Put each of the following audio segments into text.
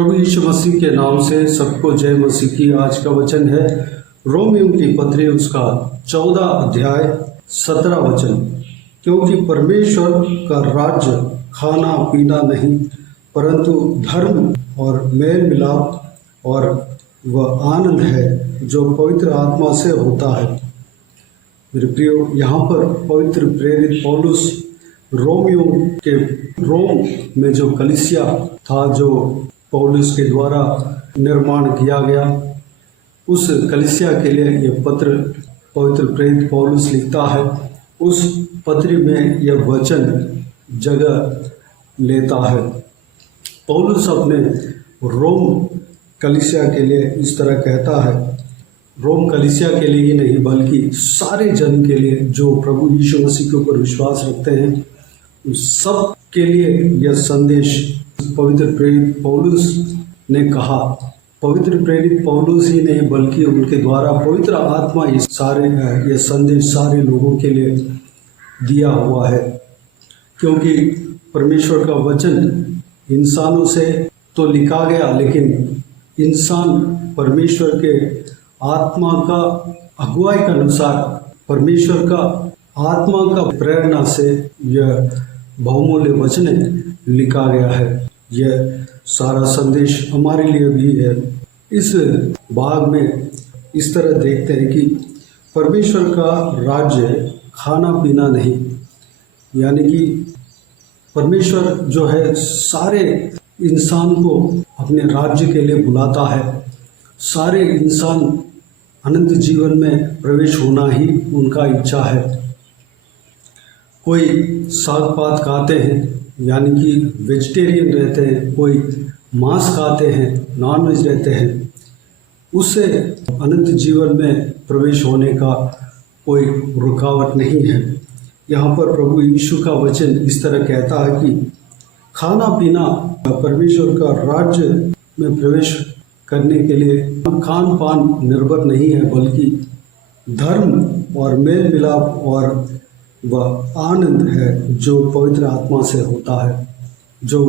प्रभु यीशु मसीह के नाम से सबको जय मसीह की। आज का वचन है रोमियों की पत्री उसका 14 अध्याय 17 वचन। क्योंकि परमेश्वर का राज्य खाना पीना नहीं परंतु धर्म और मेल मिलाप और वह आनंद है जो पवित्र आत्मा से होता है। मेरे प्रियो, यहाँ पर पवित्र प्रेरित पौलुस रोम में जो कलीसिया था, जो पौलुस के द्वारा निर्माण किया गया, उस कलीसिया के लिए यह पत्र पवित्र प्रेरित पौलुस लिखता है। उस पत्र में यह वचन जगह लेता है। पौलुस अपने रोम कलीसिया के लिए इस तरह कहता है, रोम कलीसिया के लिए ही नहीं बल्कि सारे जन के लिए जो प्रभु यीशु मसीह के ऊपर विश्वास रखते हैं, उस सब के लिए यह संदेश पवित्र प्रेरित पौलुस ने कहा। पवित्र प्रेरित पौलुस ही नहीं बल्कि उनके द्वारा पवित्र आत्मा ये संदेश सारे लोगों के लिए दिया हुआ है। क्योंकि परमेश्वर का वचन इंसानों से तो लिखा गया, लेकिन इंसान परमेश्वर के आत्मा का अगुवाई के अनुसार, परमेश्वर का आत्मा का प्रेरणा से यह बहुमूल्य वचन लिखा गया है। यह सारा संदेश हमारे लिए भी है। इस भाग में इस तरह देखते हैं कि परमेश्वर का राज्य खाना पीना नहीं, यानी कि परमेश्वर जो है सारे इंसान को अपने राज्य के लिए बुलाता है। सारे इंसान अनंत जीवन में प्रवेश होना ही उनका इच्छा है। कोई साग पात खाते हैं यानी कि वेजिटेरियन रहते हैं, कोई मांस खाते हैं, नॉन वेज रहते हैं, उससे अनंत जीवन में प्रवेश होने का कोई रुकावट नहीं है। यहाँ पर प्रभु यीशु का वचन इस तरह कहता है कि खाना पीना परमेश्वर का राज्य में प्रवेश करने के लिए खान पान निर्भर नहीं है, बल्कि धर्म और मेल मिलाप और वह आनंद है जो पवित्र आत्मा से होता है। जो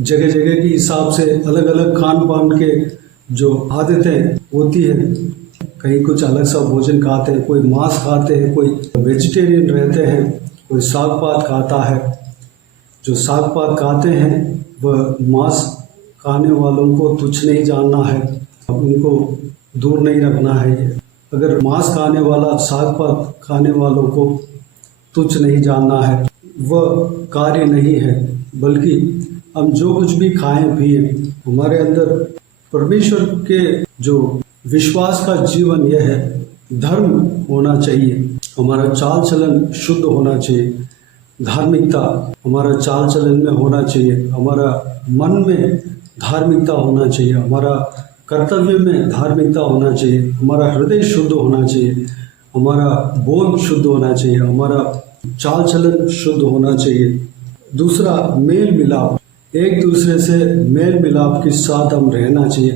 जगह जगह के हिसाब से अलग अलग खान पान के जो आदतें होती है, कहीं कुछ अलग सा भोजन खाते हैं, कोई मांस खाते हैं, कोई वेजिटेरियन रहते हैं, कोई साग पात खाता है। जो साग पात खाते हैं वह मांस खाने वालों को तुच्छ नहीं जानना है, उनको दूर नहीं रखना है। अगर मांस खाने वाला साग पात खाने वालों को तुच्छ नहीं जानना है, वह कार्य नहीं है, बल्कि हम जो कुछ भी खाएं पिए, हमारे अंदर परमेश्वर के जो विश्वास का जीवन यह है, धर्म होना चाहिए, हमारा चाल चलन शुद्ध होना चाहिए, धार्मिकता हमारा चाल चलन में होना चाहिए, हमारा मन में धार्मिकता होना चाहिए, हमारा कर्तव्य में धार्मिकता होना चाहिए, हमारा हृदय शुद्ध होना चाहिए, हमारा बोल शुद्ध होना चाहिए, हमारा चाल चलन शुद्ध होना चाहिए। दूसरा, मेल मिलाप, एक दूसरे से मेल मिलाप के साथ हम रहना चाहिए।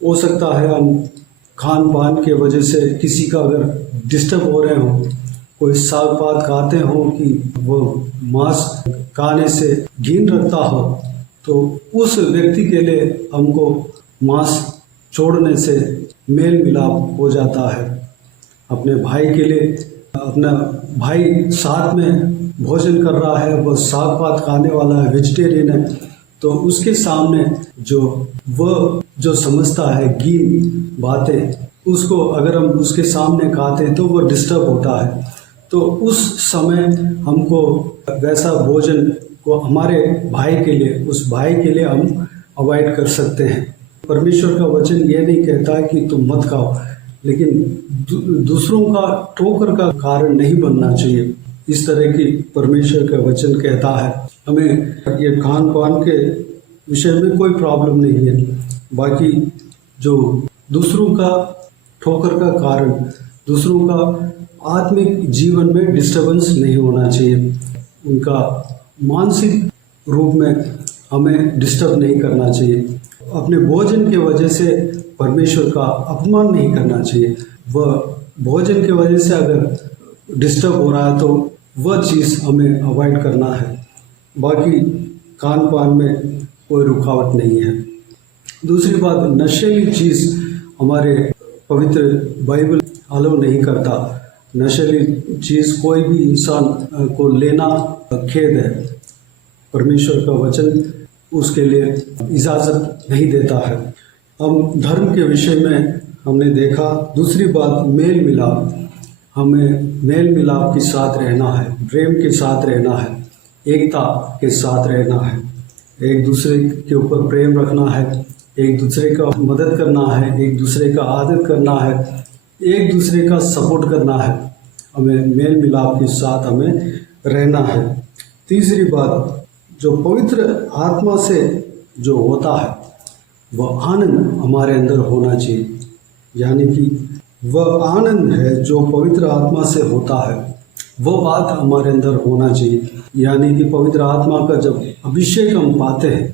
हो सकता है हम खान पान के वजह से किसी का अगर डिस्टर्ब हो रहे हो, कोई साग पात खाते हो कि वो मांस खाने से घिन रखता हो, तो उस व्यक्ति के लिए हमको मांस छोड़ने से मेल मिलाप हो जाता है। अपने भाई के लिए, अपना भाई साथ में भोजन कर रहा है, वह साग पात खाने वाला है, वेजिटेरियन है, तो उसके सामने जो समझता है घिन बातें, उसको अगर हम उसके सामने खाते तो वो डिस्टर्ब होता है। तो उस समय हमको वैसा भोजन को हमारे भाई के लिए, उस भाई के लिए हम अवॉइड कर सकते हैं। परमेश्वर का वचन ये नहीं कहता है कि तुम मत खाओ, लेकिन दूसरों का ठोकर का कारण नहीं बनना चाहिए। इस तरह की परमेश्वर का वचन कहता है। हमें ये खान पान के विषय में कोई प्रॉब्लम नहीं है, बाकी जो दूसरों का ठोकर का कारण, दूसरों का आत्मिक जीवन में डिस्टर्बेंस नहीं होना चाहिए, उनका मानसिक रूप में हमें डिस्टर्ब नहीं करना चाहिए। अपने भोजन के वजह से परमेश्वर का अपमान नहीं करना चाहिए। वह भोजन के वजह से अगर डिस्टर्ब हो रहा है तो वह चीज़ हमें अवॉइड करना है। बाकी खान पान में कोई रुकावट नहीं है। दूसरी बात, नशेली चीज़ हमारे पवित्र बाइबल अलाउ नहीं करता। नशेली चीज़ कोई भी इंसान को लेना खेद है। परमेश्वर का वचन उसके लिए इजाज़त नहीं देता है। हम धर्म के विषय में हमने देखा। दूसरी बात, मेल मिलाप। हमें मेल मिलाप के साथ रहना है, प्रेम के साथ रहना है, एकता के साथ रहना है, एक दूसरे के ऊपर प्रेम रखना है, एक दूसरे का मदद करना है, एक दूसरे का आदर करना है, एक दूसरे का सपोर्ट करना है। हमें मेल मिलाप के साथ हमें रहना है। तीसरी बात, जो पवित्र आत्मा से जो होता है वह आनंद हमारे अंदर होना चाहिए। यानी कि वह आनंद है जो पवित्र आत्मा से होता है, वो बात हमारे अंदर होना चाहिए। यानी कि पवित्र आत्मा का जब अभिषेक हम पाते हैं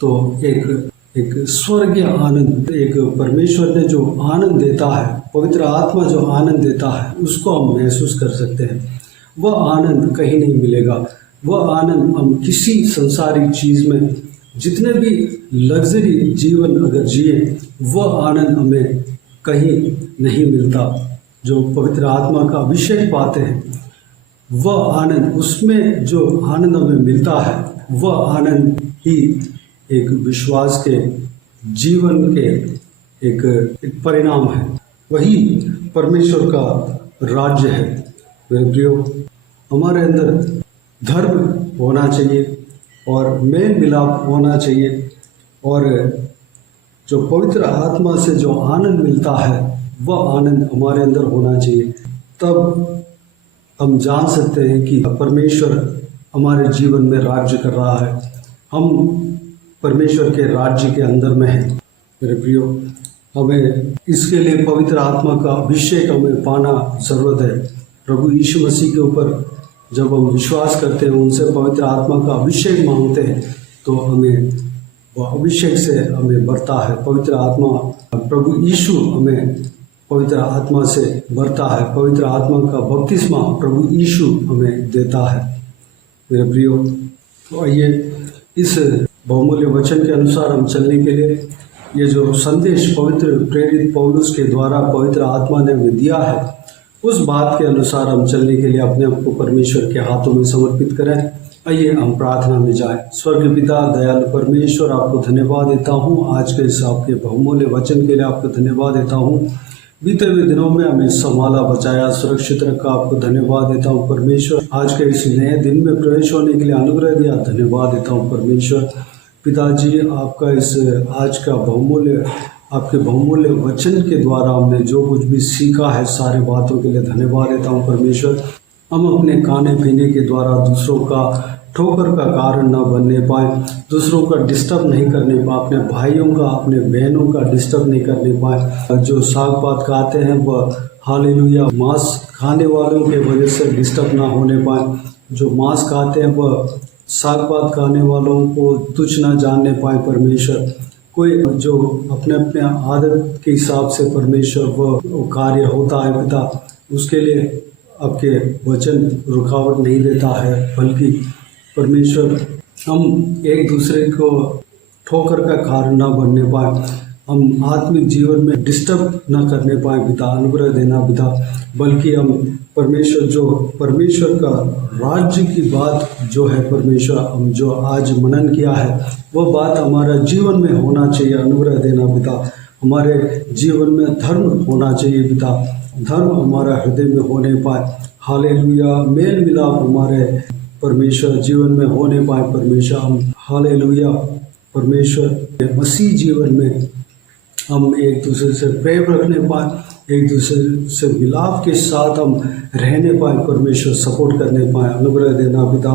तो एक स्वर्गीय आनंद, एक परमेश्वर ने जो आनंद देता है, पवित्र आत्मा जो आनंद देता है, उसको हम महसूस कर सकते हैं। वह आनंद कहीं नहीं मिलेगा। वह आनंद हम किसी संसारिक चीज़ में, जितने भी लग्जरी जीवन अगर जिए, वह आनंद हमें कहीं नहीं मिलता। जो पवित्र आत्मा का अभिषेक पाते हैं, वह आनंद, उसमें जो आनंद हमें मिलता है, वह आनंद ही एक विश्वास के जीवन के एक परिणाम है। वही परमेश्वर का राज्य है। मेरे प्रियो, हमारे अंदर धर्म होना चाहिए और मेल मिलाप होना चाहिए, और जो पवित्र आत्मा से जो आनंद मिलता है वह आनंद हमारे अंदर होना चाहिए। तब हम जान सकते हैं कि परमेश्वर हमारे जीवन में राज्य कर रहा है, हम परमेश्वर के राज्य के अंदर में हैं। मेरे प्रियो, हमें इसके लिए पवित्र आत्मा का अभिषेक हमें पाना ज़रूरत है। प्रभु यीशु मसीह के ऊपर जब हम विश्वास करते हैं, उनसे पवित्र आत्मा का अभिषेक मांगते हैं, तो हमें वह अभिषेक से हमें भरता है। पवित्र आत्मा, प्रभु यीशु हमें पवित्र आत्मा से भरता है। पवित्र आत्मा का बपतिस्मा प्रभु यीशु हमें देता है। मेरे प्रियो, तो आइए इस बहुमूल्य वचन के अनुसार हम चलने के लिए, ये जो संदेश पवित्र प्रेरित पौलुस के द्वारा पवित्र आत्मा ने हमें दिया है, उस बात के अनुसार हम चलने के लिए अपने आप को परमेश्वर के हाथों में समर्पित करें। आइए हम प्रार्थना में जाएं। स्वर्गीय पिता, दयालु परमेश्वर, आपको धन्यवाद देता हूँ आज के इस आपके बहुमूल्य वचन के लिए। आपको धन्यवाद देता हूँ, बीते हुए दिनों में हमें संभाला, बचाया, सुरक्षित रखा। आपको धन्यवाद देता हूँ परमेश्वर। आज के इस नए दिन में प्रवेश होने के लिए अनुग्रह दिया, धन्यवाद देता हूँ परमेश्वर। पिताजी, आपका इस आज का बहुमूल्य, आपके बहुमूल्य वचन के द्वारा हमने जो कुछ भी सीखा है, सारे बातों के लिए धन्यवाद देता हूँ परमेश्वर। हम अपने खाने पीने के द्वारा दूसरों का ठोकर का कारण न बनने पाए, दूसरों का डिस्टर्ब नहीं करने पाए, अपने भाइयों का, अपने बहनों का डिस्टर्ब नहीं करने पाए। जो साग पात खाते हैं वह हालेलुया मांस खाने वालों के वजह से डिस्टर्ब ना होने पाए। जो मांस खाते हैं वह साग पात खाने वालों को तुच्छ ना जानने पाए परमेश्वर। कोई जो अपने अपने आदत के हिसाब से परमेश्वर वह कार्य होता है पिता, उसके लिए आपके वचन रुकावट नहीं देता है, बल्कि परमेश्वर हम एक दूसरे को ठोकर का कारण ना बनने पाए, हम आत्मिक जीवन में डिस्टर्ब ना करने पाए पिता, अनुग्रह देना पिता, बल्कि हम परमेश्वर जो परमेश्वर का राज्य की बात जो है परमेश्वर, हम जो आज मनन किया है वह बात हमारा जीवन में होना चाहिए, अनुग्रह देना पिता। हमारे जीवन में धर्म होना चाहिए पिता, धर्म हमारा हृदय में होने पाए। हालेलुया, मेल मिलाप हमारे परमेश्वर जीवन में होने पाए परमेश्वर। हम हालेलुया परमेश्वर मसीह जीवन में हम एक दूसरे से प्रेम रखने पाए, एक दूसरे से मिलाप के साथ हम रहने पाए परमेश्वर, सपोर्ट करने पाए, अनुग्रह देना पिता।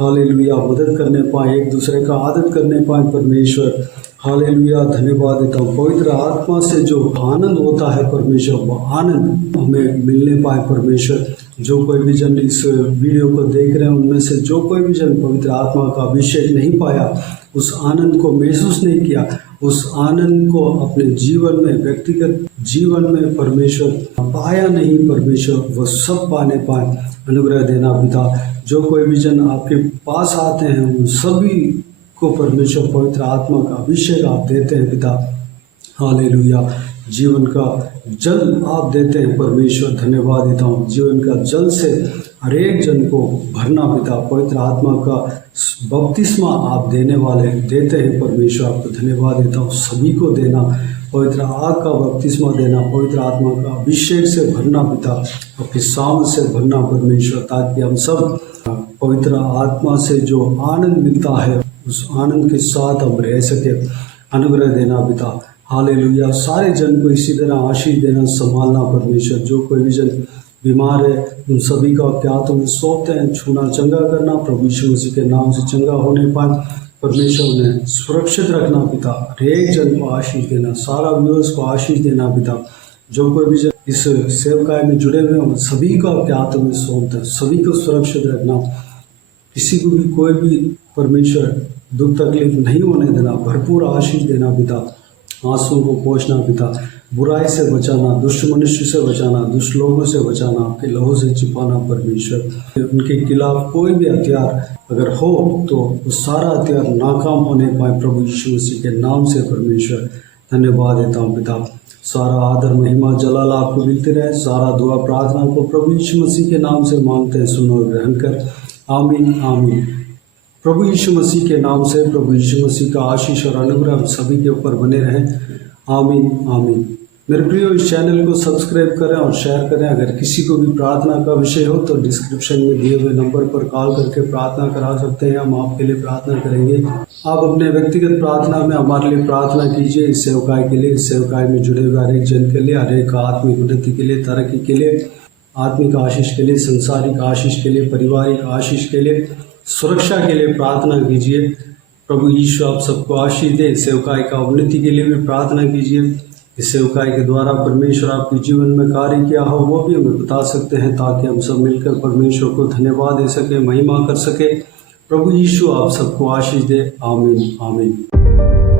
हालेलुया, मदद करने पाए, एक दूसरे का आदर करने पाए परमेश्वर। हालेलुया, धन्यवाद देता हूँ। पवित्र आत्मा से जो आनंद होता है परमेश्वर, वह आनंद हमें मिलने पाए परमेश्वर। जो कोई भी जन इस वीडियो को देख रहे हैं, उनमें से जो कोई भी जन पवित्र आत्मा का अभिषेक नहीं पाया, उस आनंद को महसूस नहीं किया, उस आनंद को अपने जीवन में, व्यक्तिगत जीवन में परमेश्वर पाया नहीं परमेश्वर, वह सब पाने पाए, अनुग्रह देना पिता। जो कोई भी जन आपके पास आते हैं उन सभी को परमेश्वर पवित्र आत्मा का अभिषेक आप देते हैं पिता। हालेलुया। जीवन का जल आप देते हैं परमेश्वर, धन्यवाद देता हूँ। जीवन का जल से हर एक जन को भरना पिता, पवित्र आत्मा का बपतिस्मा आप देने वाले देते हैं परमेश्वर, आपको धन्यवाद देता हूँ। सभी को देना, पवित्र आग का बपतिस्मा देना, पवित्र आत्मा का अभिषेक से भरना पिता, आपकी सामर्थ से भरना परमेश्वर, ताकि हम सब पवित्र आत्मा से जो आनंद मिलता है उस आनंद के साथ हम रह सके। अनुग्रह देना पिता। हालेलुया। सारे जन को इसी तरह आशीष देना, संभालना परमेश्वर। जो कोई भी जन बीमार है उन सभी का क्या तुम्हें सौंपते हैं, छूना चंगा करना प्रभु यीशु मसीह के नाम से चंगा होने पाए परमेश्वर उन्हें सुरक्षित रखना पिता। हर एक जन को आशीष देना, सारा व्यूअर्स को आशीष देना पिता। जो कोई भी जन इस सेवकाई में जुड़े हुए हैं सभी का क्या तुम्हें सौंपते हैं, सभी को सुरक्षित रखना। किसी को भी कोई भी परमेश्वर दुख तकलीफ नहीं होने देना, भरपूर आशीष देना पिता। आंसुओं को पोंछना पिता, बुराई से बचाना, दुष्ट मनुष्य से बचाना, दुष्ट लोगों से बचाना, आपके लहू से छिपाना परमेश्वर। उनके खिलाफ कोई भी हथियार अगर हो तो वो सारा हथियार नाकाम होने पाए प्रभु यीशु मसीह के नाम से परमेश्वर। धन्यवाद देता हूँ पिता। सारा आदर महिमा जलाल आपको मिलते रहे। सारा दुआ प्रार्थना को प्रभु यीशु मसीह के नाम से मांगते हैं, सुनो और ग्रहण कर। आमीन आमीन। प्रभु यीशु मसीह के नाम से प्रभु यीशु मसीह का आशीष और अनुग्रह हम सभी के ऊपर बने रहें। आमीन आमीन। मेरे प्रियो, इस चैनल को सब्सक्राइब करें और शेयर करें। अगर किसी को भी प्रार्थना का विषय हो तो डिस्क्रिप्शन में दिए हुए नंबर पर कॉल करके प्रार्थना करा सकते हैं, हम आपके लिए प्रार्थना करेंगे। आप अपने व्यक्तिगत प्रार्थना में हमारे लिए प्रार्थना कीजिए, इस सेवकाई के लिए, इस सेवकाई में जुड़े हुए हर एक जन के लिए, हर एक आत्मिक उन्नति के लिए, तरक्की के लिए, आत्मिक आशीष के लिए, संसारिक आशीष के लिए, पारिवारिक आशीष के लिए, सुरक्षा के लिए प्रार्थना कीजिए। प्रभु यीशु आप सबको आशीष दे। सेवकाई का उन्नति के लिए भी प्रार्थना कीजिए। इस सेवकाई के द्वारा परमेश्वर आपके जीवन में कार्य किया हो वो भी हमें बता सकते हैं, ताकि हम सब मिलकर परमेश्वर को धन्यवाद दे सके, महिमा कर सके। प्रभु यीशु आप सबको आशीष दे। आमीन आमीन।